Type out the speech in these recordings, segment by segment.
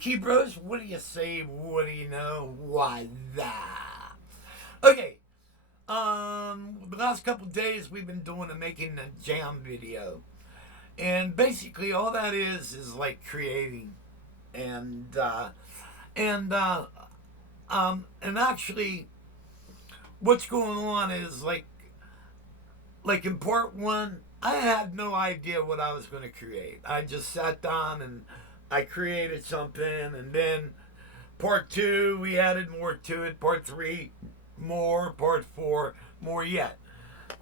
Key Bros, what do you say? What do you know? Why that? Okay, the last couple days we've been doing making a jam video, and basically all that is like creating, and and uh, and actually, what's going on is like in part one, I had no idea what I was going to create. I just sat down and I created something, and then part two, we added more to it. Part three, more. Part four, more yet.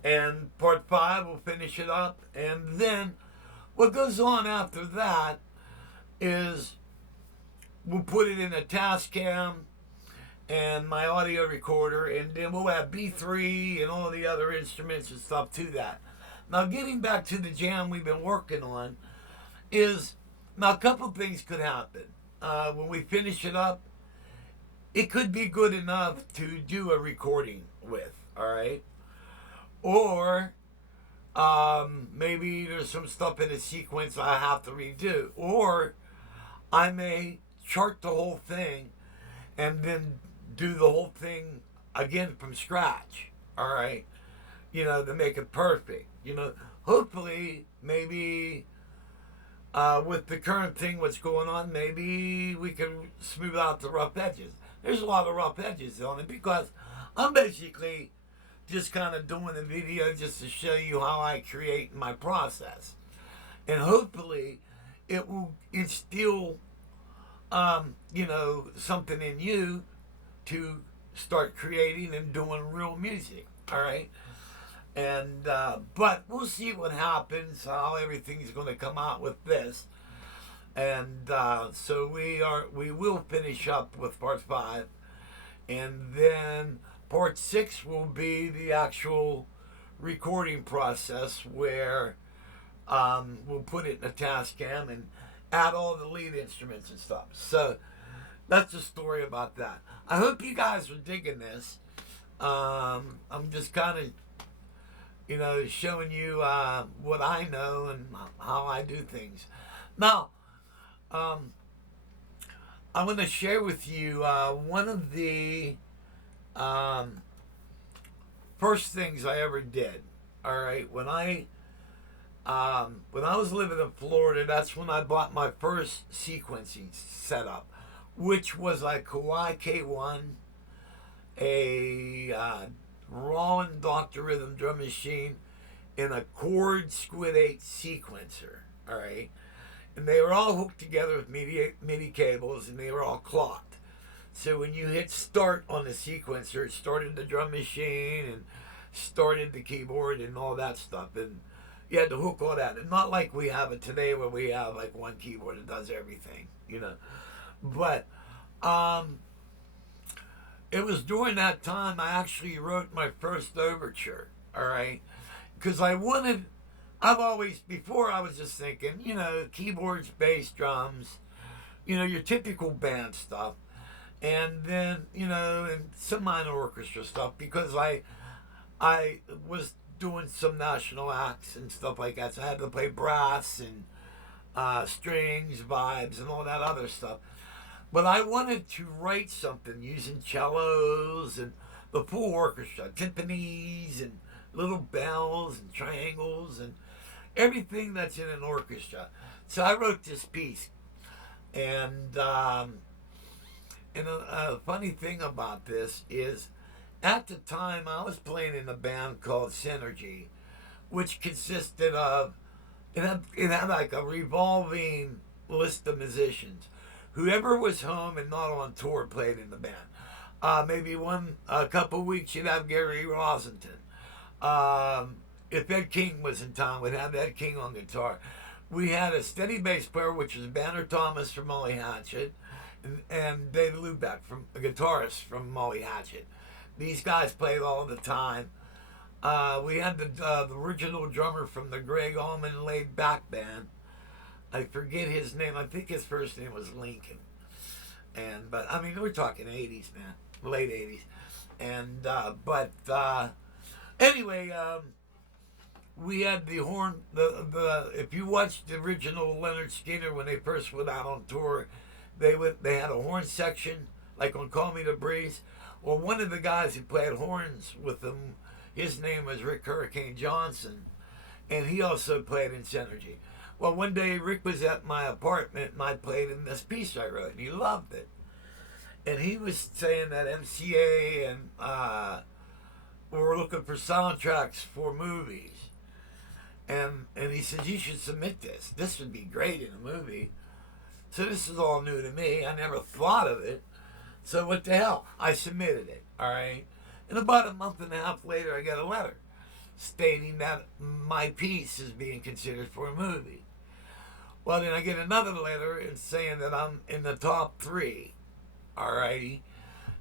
And part five, we'll finish it up. And then what goes on after that is we'll put it in a Tascam and my audio recorder, and then we'll have B3 and all the other instruments and stuff to that. Now, getting back to the jam we've been working on is now a couple things could happen. When we finish it up, it could be good enough to do a recording with, all right? Or maybe there's some stuff in the sequence I have to redo. Or I may chart the whole thing and then do the whole thing again from scratch, all right? You know, to make it perfect. You know, hopefully, maybe with the current thing, what's going on, maybe we can smooth out the rough edges. There's a lot of rough edges on it because I'm basically just kind of doing the video just to show you how I create my process. And hopefully, it will instill, you know, something in you to start creating and doing real music, all right? And but we'll see what happens, how everything's going to come out with this. And so we will finish up with part five, and then part six will be the actual recording process where we'll put it in a Tascam and add all the lead instruments and stuff. So that's the story about that. I hope you guys are digging this. I'm just kind of, you know, showing you what I know and how I do things. Now, I'm going to share with you one of the first things I ever did. All right, when I was living in Florida, that's when I bought my first sequencing setup, which was a Kawai K1, a Roland Dr. Rhythm drum machine, and a Chord Squid 8 sequencer, all right? And they were all hooked together with MIDI cables, and they were all clocked. So when you hit start on the sequencer, it started the drum machine and started the keyboard and all that stuff. And you had to hook all that. And not like we have it today where we have like one keyboard that does everything, you know. But it was during that time I actually wrote my first overture, all right? Because I've always, before I was just thinking, you know, keyboards, bass, drums, you know, your typical band stuff. And then, you know, and some minor orchestra stuff, because I was doing some national acts and stuff like that. So I had to play brass and strings, vibes, and all that other stuff. But I wanted to write something using cellos and the full orchestra, timpanis and little bells and triangles and everything that's in an orchestra. So I wrote this piece. And a funny thing about this is at the time I was playing in a band called Synergy, which consisted of, it had like a revolving list of musicians. Whoever was home and not on tour played in the band. Maybe a couple weeks you'd have Gary Rosenthal. If Ed King was in town, we'd have Ed King on guitar. We had a steady bass player, which was Banner Thomas from Molly Hatchet, and Dave Lubeck, a guitarist from Molly Hatchet. These guys played all the time. We had the original drummer from the Greg Allman Laid Back Band. I forget his name. I think his first name was Lincoln. But I mean, we're talking 80s, man, late 80s. And anyway, we had the horn. If you watched the original Leonard Skinner when they first went out on tour, They had a horn section, like on Call Me the Breeze. Well, one of the guys who played horns with them, his name was Rick Hurricane Johnson, and he also played in Synergy. Well, one day Rick was at my apartment, and I played him this piece I wrote, and he loved it. And he was saying that MCA and were looking for soundtracks for movies. And he said, you should submit this. This would be great in a movie. So this is all new to me. I never thought of it. So what the hell? I submitted it, all right? And about a month and a half later, I got a letter stating that my piece is being considered for a movie. Well, then I get another letter saying that I'm in the top 3, all righty?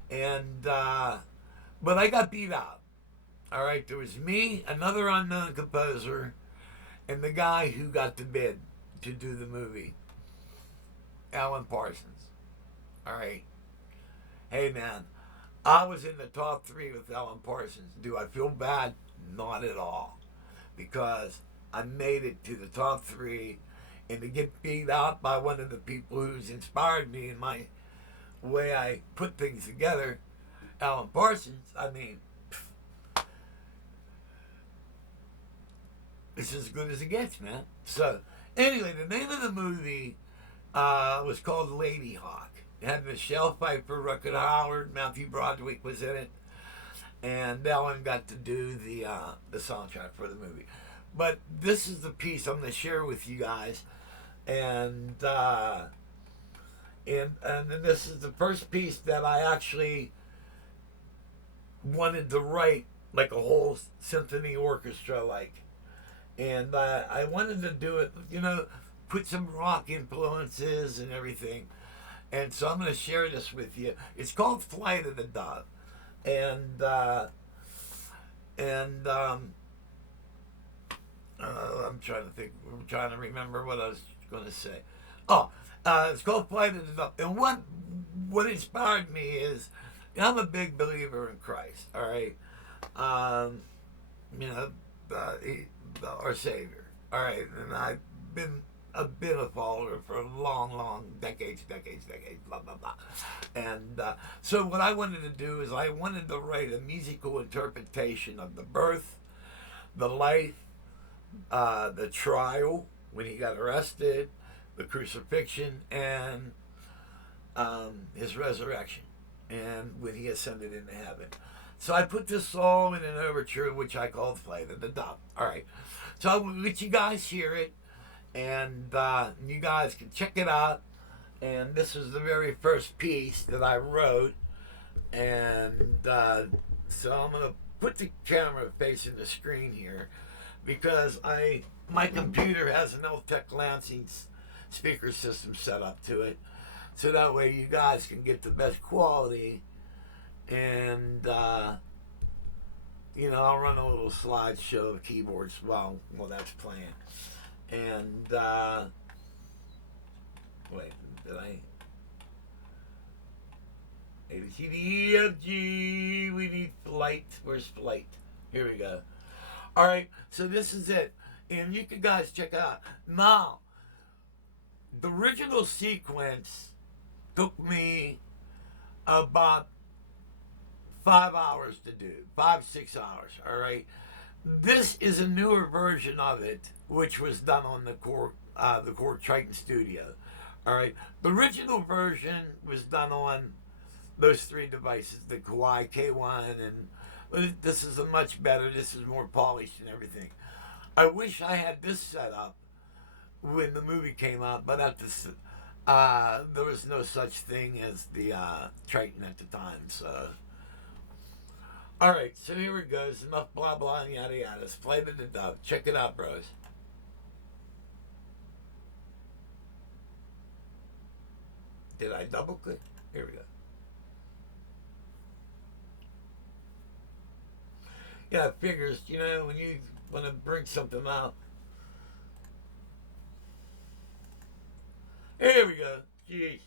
And, but I got beat out, all right? There was me, another unknown composer, and the guy who got the bid to do the movie, Alan Parsons, all right? Hey, man, I was in the top 3 with Alan Parsons. Do I feel bad? Not at all. Because I made it to the top 3, and to get beat out by one of the people who's inspired me in my way I put things together, Alan Parsons, I mean, it's as good as it gets, man. So, anyway, the name of the movie was called Lady Hawk. It had Michelle Pfeiffer, Rutger Hauer, Matthew Broderick was in it, and Ellen got to do the soundtrack for the movie. But this is the piece I'm going to share with you guys, and then this is the first piece that I actually wanted to write like a whole symphony orchestra like. And I wanted to do it, you know, put some rock influences and everything. And so I'm going to share this with you. It's called Flight of the Dove. And I'm trying to think, I'm trying to remember what I was going to say. It's called Flight of the Dove. And what inspired me is, I'm a big believer in Christ, all right? You know, our Savior. All right, and I've been a follower for long decades, blah, blah, blah. And so what I wanted to do is I wanted to write a musical interpretation of the birth, the life, the trial, when he got arrested, the crucifixion, and his resurrection, and when he ascended into heaven. So I put this all in an overture, which I called Flight of the Dove. All right. So I will let you guys hear it, and you guys can check it out. And this is the very first piece that I wrote. And so I'm going to put the camera facing the screen here, because my computer has an Eltec Lansing speaker system set up to it. So that way you guys can get the best quality. And, you know, I'll run a little slideshow of keyboards while that's playing. And, wait, did I? A, B, C, D, E, F, G, we need flight. Where's flight? Here we go. All right, so this is it. And you can guys check it out. Now, the original sequence took me about 5 hours to do, 5-6 hours, all right? This is a newer version of it, which was done on the Korg Triton Studio, all right? The original version was done on those 3 devices, the Kawai K1, and this is a much better, this is more polished and everything. I wish I had this set up when the movie came out, but at the there was no such thing as the Triton at the time, so. All right, so here it goes. Enough blah, blah, and yada, yada. It's Flight of the Dove. Check it out, bros. Did I double click? Here we go. Yeah, it figures, you know, when you want to bring something out. Here we go. Jeez.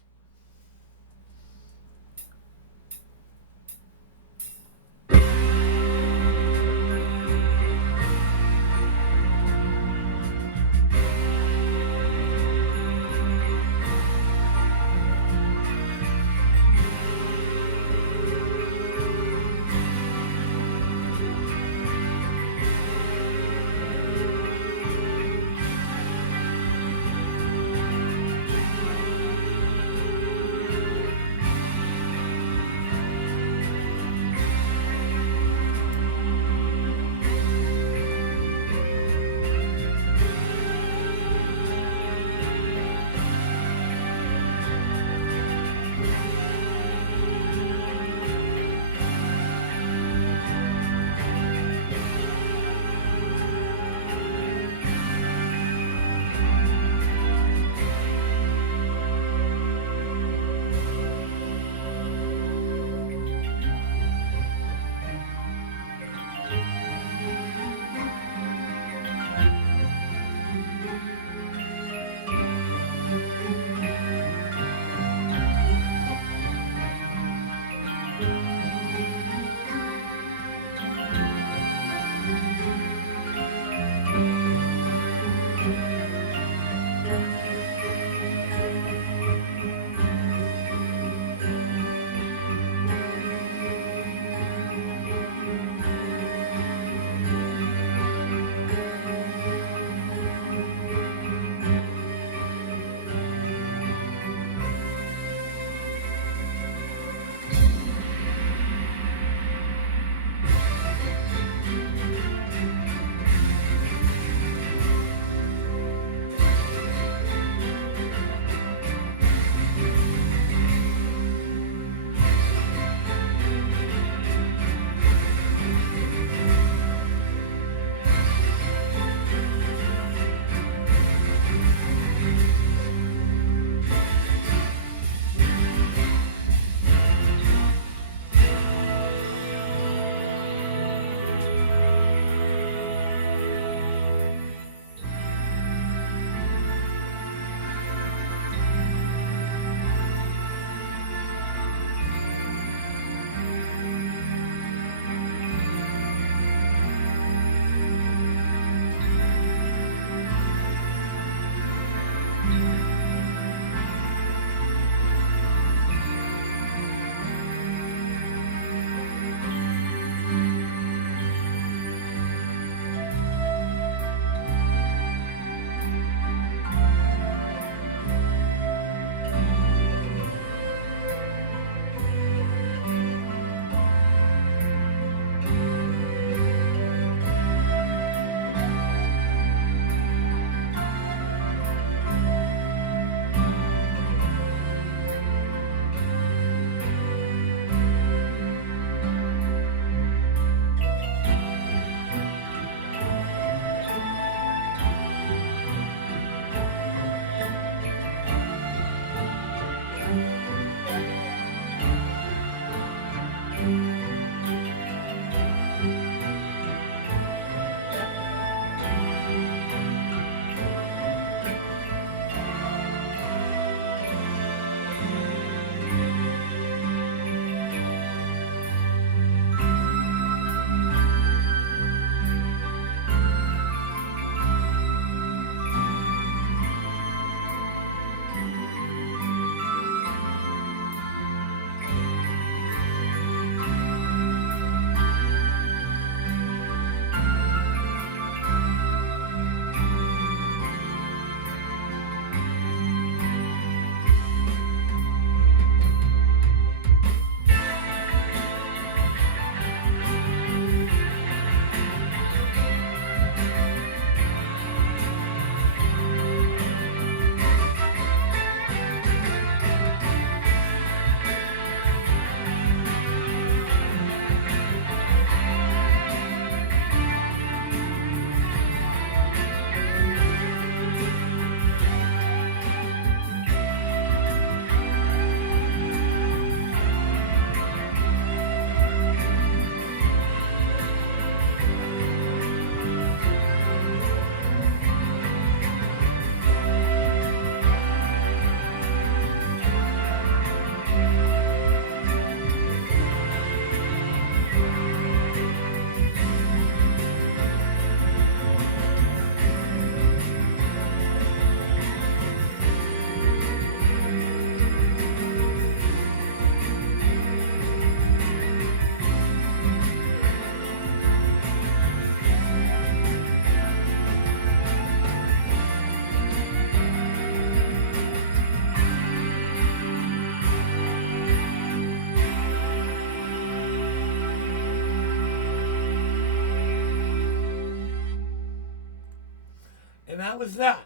And that was that.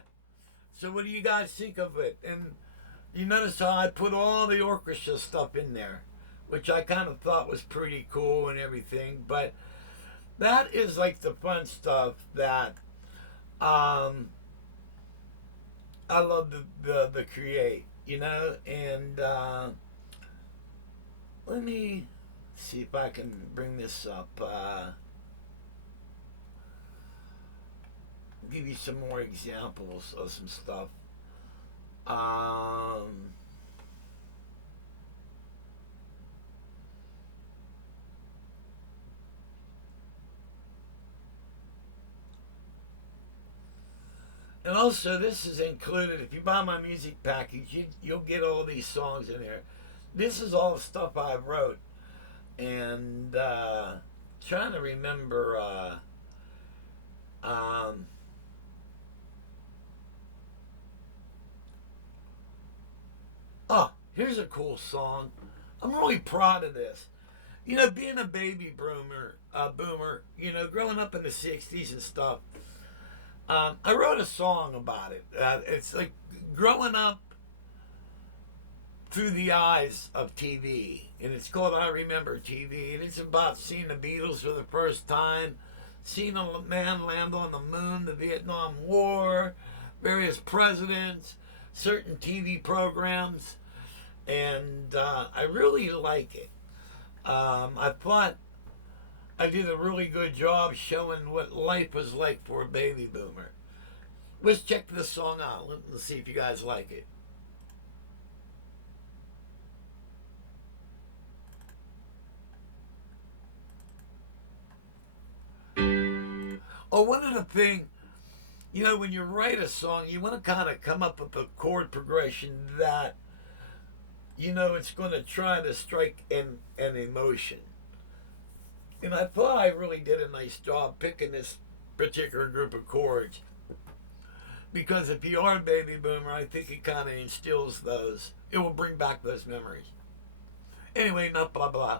So what do you guys think of it? And you notice how I put all the orchestra stuff in there, which I kind of thought was pretty cool and everything. But that is like the fun stuff that I love the create, you know. And let me see if I can bring this up. Give you some more examples of some stuff. And also, this is included. If you buy my music package, you'll get all these songs in there. This is all stuff I wrote. And trying to remember. Here's a cool song. I'm really proud of this. You know, being a baby boomer, you know, growing up in the 60s and stuff, I wrote a song about it. It's like growing up through the eyes of TV. And it's called I Remember TV. And it's about seeing the Beatles for the first time, seeing a man land on the moon, the Vietnam War, various presidents, certain TV programs. And I really like it. I thought I did a really good job showing what life was like for a baby boomer. Let's check this song out. Let's see if you guys like it. Oh, one other thing, you know, when you write a song, you want to kind of come up with a chord progression that, you know, it's going to try to strike an emotion. And I thought I really did a nice job picking this particular group of chords. Because if you are a baby boomer, I think it kind of instills those. It will bring back those memories. Anyway, not blah blah.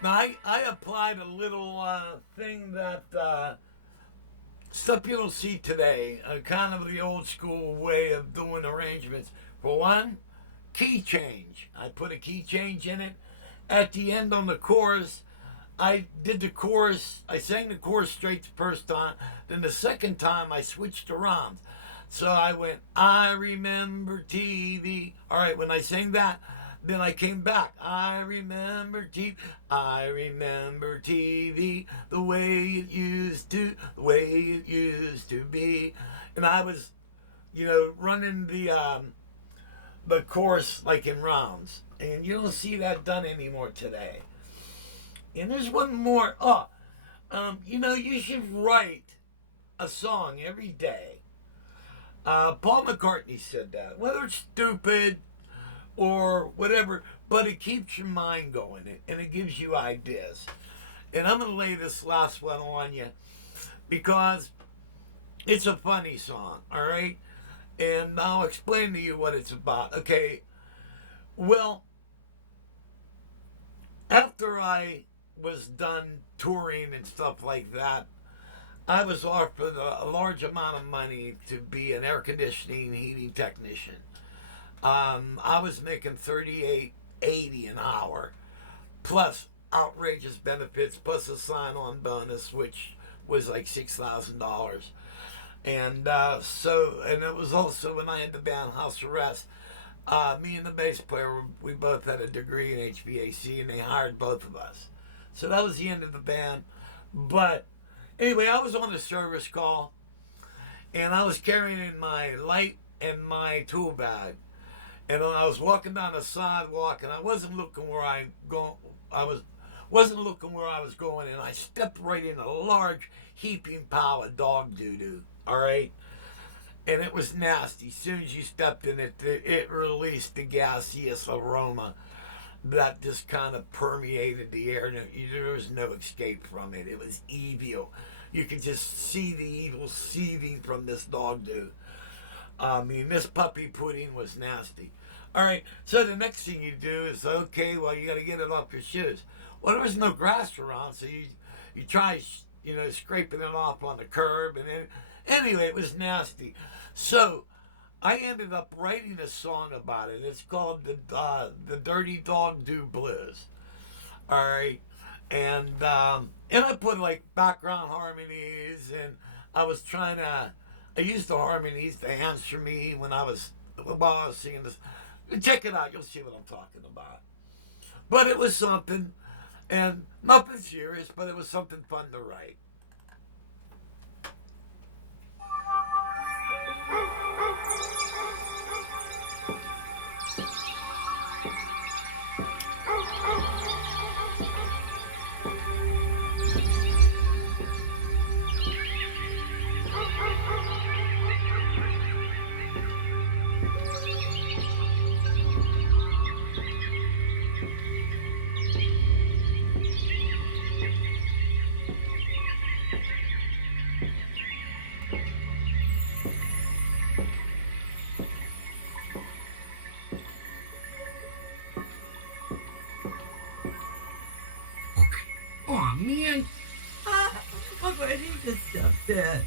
Now, I applied a little thing that stuff you don't see today, kind of the old school way of doing arrangements. For one, key change. I put a key change in it. At the end on the chorus, I did the chorus, I sang the chorus straight the first time. Then the second time, I switched to rhymes. So I went, I remember TV. All right, when I sang that, then I came back. I remember TV. I remember TV the way it used to, the way it used to be. And I was, running the chorus like in rounds. And you don't see that done anymore today. And there's one more. You should write a song every day. Paul McCartney said that. Whether it's stupid or whatever, but it keeps your mind going and it gives you ideas. And I'm going to lay this last one on you because it's a funny song, all right? And I'll explain to you what it's about. Okay, well, after I was done touring and stuff like that, I was offered a large amount of money to be an air conditioning heating technician. I was making $38.80 an hour, plus outrageous benefits, plus a sign-on bonus, which was like $6,000. And and it was also when I had the band House Arrest. Me and the bass player, we both had a degree in HVAC, and they hired both of us. So that was the end of the band. But anyway, I was on a service call, and I was carrying my light and my tool bag. And I was walking down the sidewalk, and I wasn't looking where wasn't looking where I was going, and I stepped right in a large heaping pile of dog doo-doo. All right, and it was nasty. As soon as you stepped in it, it released the gaseous aroma that just kind of permeated the air. There was no escape from it. It was evil. You could just see the evil seething from this dog doo. I mean, this puppy pudding was nasty. All right, so the next thing you do is, okay, well, you got to get it off your shoes. Well, there was no grass around, so you try, scraping it off on the curb. And then, anyway, it was nasty. So I ended up writing a song about it. It's called the Dirty Dog Doo Blues. All right, and I put like background harmonies, and I was I used the harmonies to answer me while I was singing this. Check it out, you'll see what I'm talking about. But it was something, and nothing serious, but it was something fun to write. Oh man, look, I need this stuff there.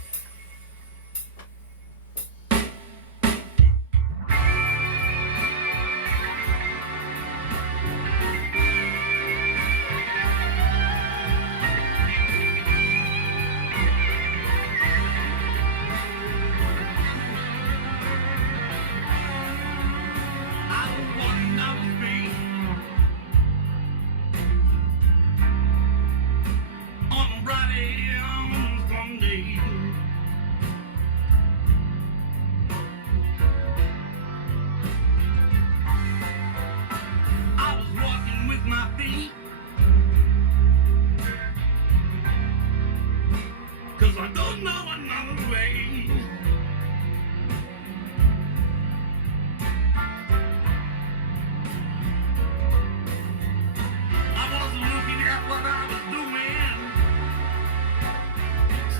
Cause I don't know another way. I wasn't looking at what I was doing.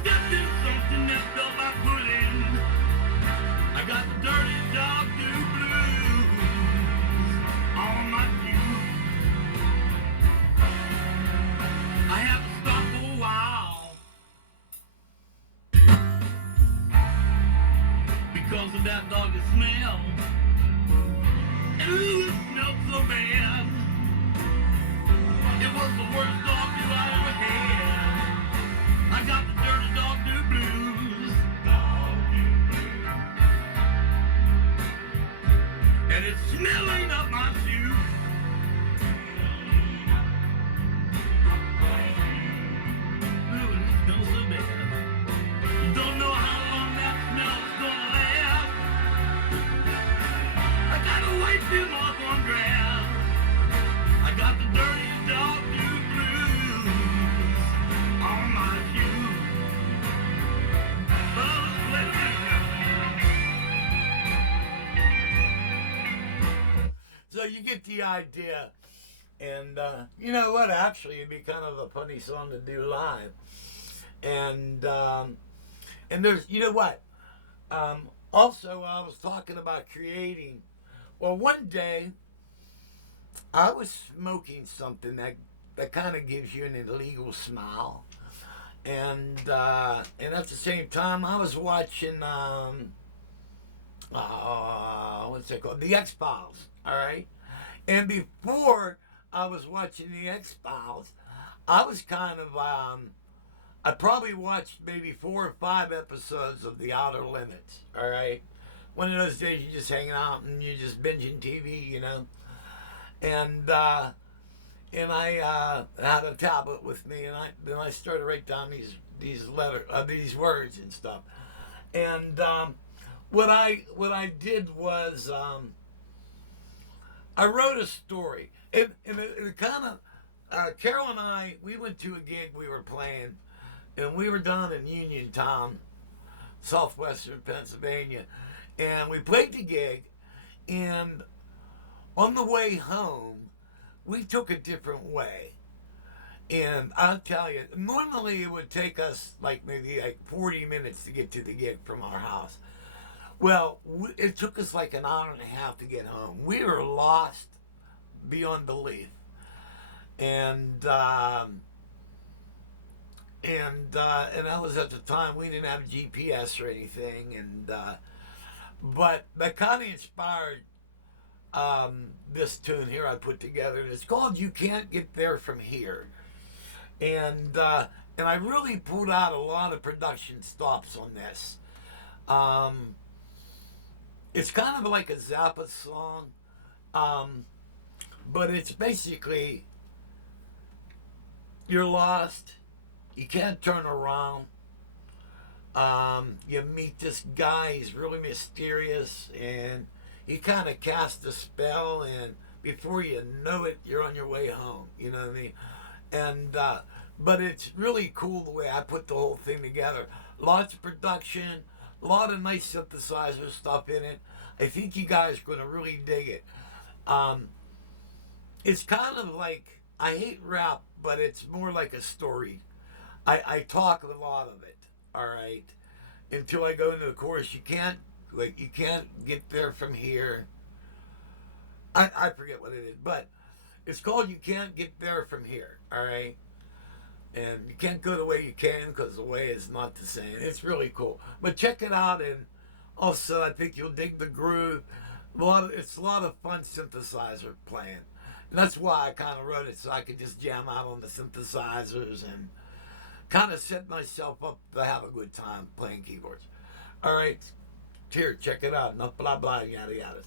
Stepped in something that felt like pulling. I got the dirty dog doo blues on my feet. still walk on grass. I got the dirtiest dog blues on my shoes. So you get the idea. And you know what? Actually, it'd be kind of a funny song to do live. And there's, you know what? Also, I was talking about creating. Well, one day I was smoking something that kind of gives you an illegal smile, and at the same time I was watching what's it called? The X-Files. All right, and before I was watching the X-Files, I was kind of I probably watched maybe 4 or 5 episodes of The Outer Limits. All right, one of those days you're just hanging out and you're just binging TV, you know. And I had a tablet with me, and I started to write down these words and stuff. And what I did was I wrote a story. It kind of Carol and I, we went to a gig we were playing, and we were down in Uniontown, southwestern Pennsylvania, and we played the gig, and on the way home, we took a different way. And I'll tell you, normally it would take us maybe 40 minutes to get to the gig from our house. Well, it took us like an hour and a half to get home. We were lost beyond belief. And that was at the time we didn't have GPS or anything, but that kind of inspired this tune here I put together. It's called "You Can't Get There From Here," and I really pulled out a lot of production stops on this. It's kind of like a Zappa song, but it's basically you're lost. You can't turn around. You meet this guy, he's really mysterious, and he kind of casts a spell, and before you know it, you're on your way home. You know what I mean? And but it's really cool the way I put the whole thing together. Lots of production, a lot of nice synthesizer stuff in it. I think you guys are going to really dig it. It's kind of like, I hate rap, but it's more like a story. I talk a lot of it, all right, until I go into the chorus. You can't get there from here. I forget what it is, but it's called "You Can't Get There From Here," all right? And you can't go the way you can because the way is not the same. It's really cool. But check it out, and also I think you'll dig the groove. It's a lot of fun synthesizer playing. And that's why I kind of wrote it, so I could just jam out on the synthesizers and kind of set myself up to have a good time playing keyboards. All right, here, check it out. Enough blah blah, yada yada.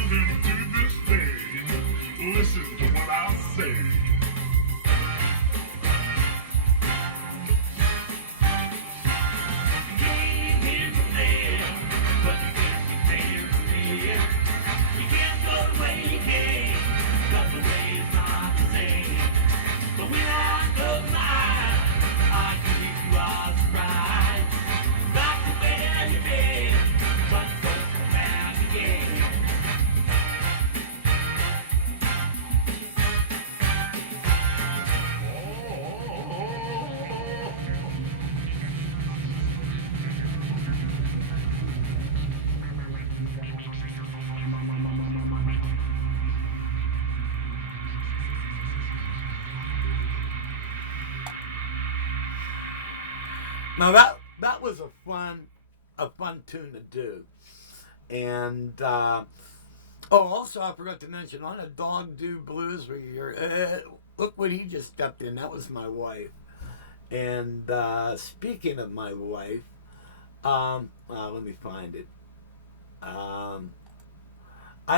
to this day. Listen to what I say. Now that was a fun tune to do, and also I forgot to mention on a Dog Do Blues look what he just stepped in. That was my wife. And speaking of my wife, let me find it. I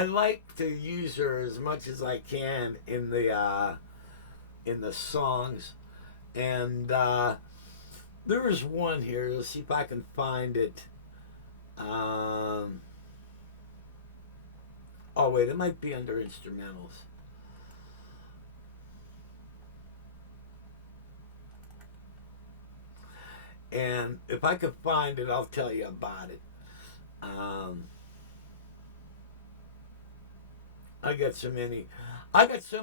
like to use her as much as I can in the songs, and there is one here. Let's see if I can find it. Oh wait, it might be under instrumentals. And if I could find it, I'll tell you about it. I got so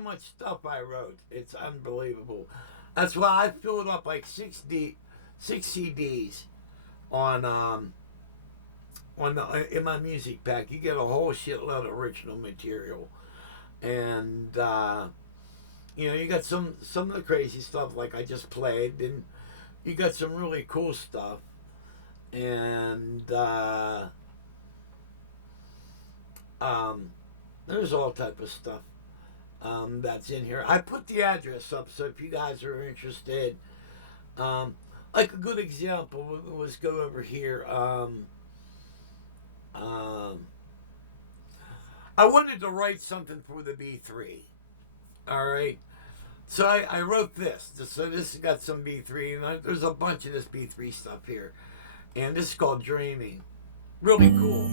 much stuff I wrote. It's unbelievable. That's why I filled up like 6 CDs on in my music pack. You get a whole shitload of original material, and you got some of the crazy stuff like I just played, and you got some really cool stuff, and there's all type of stuff that's in here. I put the address up, so if you guys are interested, like a good example was go over here. I wanted to write something for the B3. All right. So I wrote this. So this has got some B3, and there's a bunch of this B3 stuff here. And this is called Dreaming. Really cool.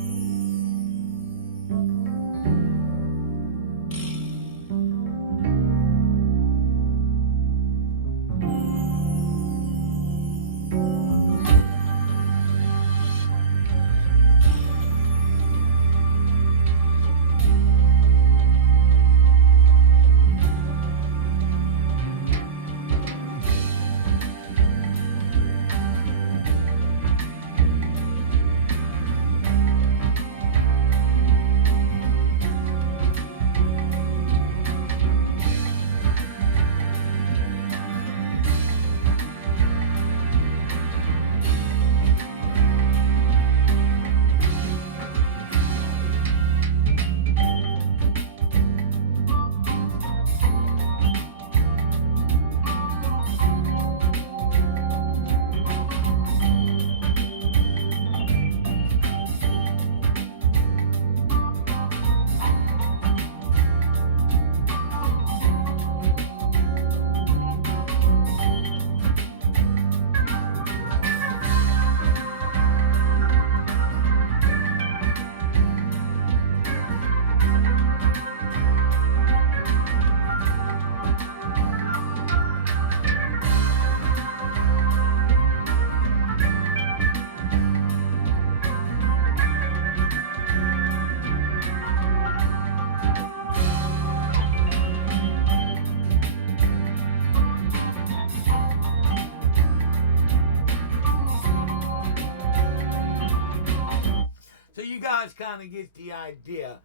Kind of get the idea,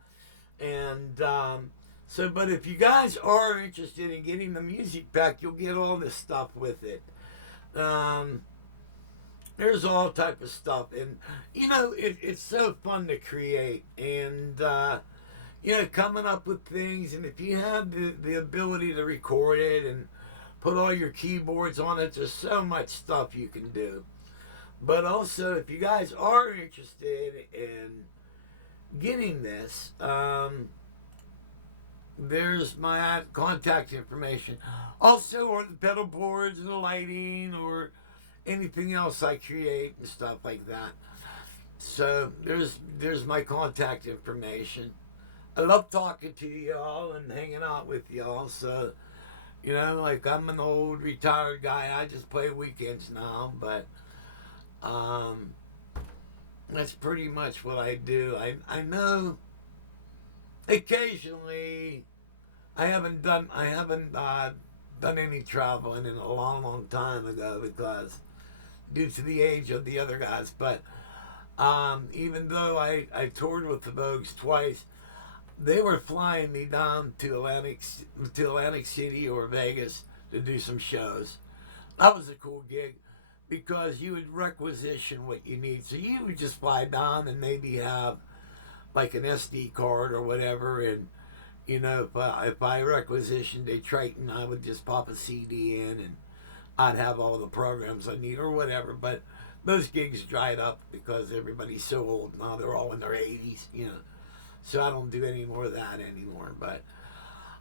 and but if you guys are interested in getting the music back, you'll get all this stuff with it. There's all type of stuff, and it's so fun to create, and coming up with things, and if you have the ability to record it and put all your keyboards on it, there's so much stuff you can do. But also, if you guys are interested in getting this, there's my contact information. Also, or the pedal boards and the lighting or anything else I create and stuff like that. So there's my contact information. I love talking to y'all and hanging out with y'all. So, like I'm an old retired guy. I just play weekends now, but that's pretty much what I do. I know occasionally I haven't done any traveling in a long time ago because due to the age of the other guys. But even though I toured with the Vogues twice, they were flying me down to Atlantic City or Vegas to do some shows. That was a cool gig because you would requisition what you need. So you would just fly down and maybe have like an SD card or whatever, and if I requisitioned a Triton, I would just pop a CD in and I'd have all the programs I need or whatever. But those gigs dried up because everybody's so old now. They're all in their 80s, So I don't do any more of that anymore. But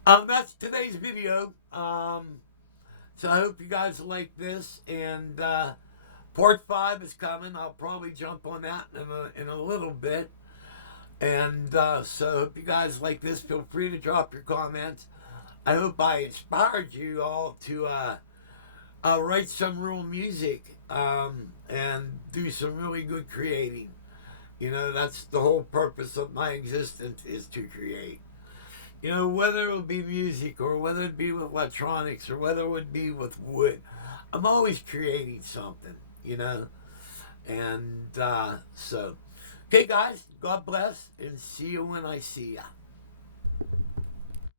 that's today's video. So I hope you guys like this. And part 5 is coming. I'll probably jump on that in a little bit. And so hope you guys like this. Feel free to drop your comments. I hope I inspired you all to write some real music and do some really good creating. That's the whole purpose of my existence, is to create. Whether it would be music or whether it be with electronics or whether it would be with wood, I'm always creating something, And so, okay, guys, God bless, and see you when I see ya.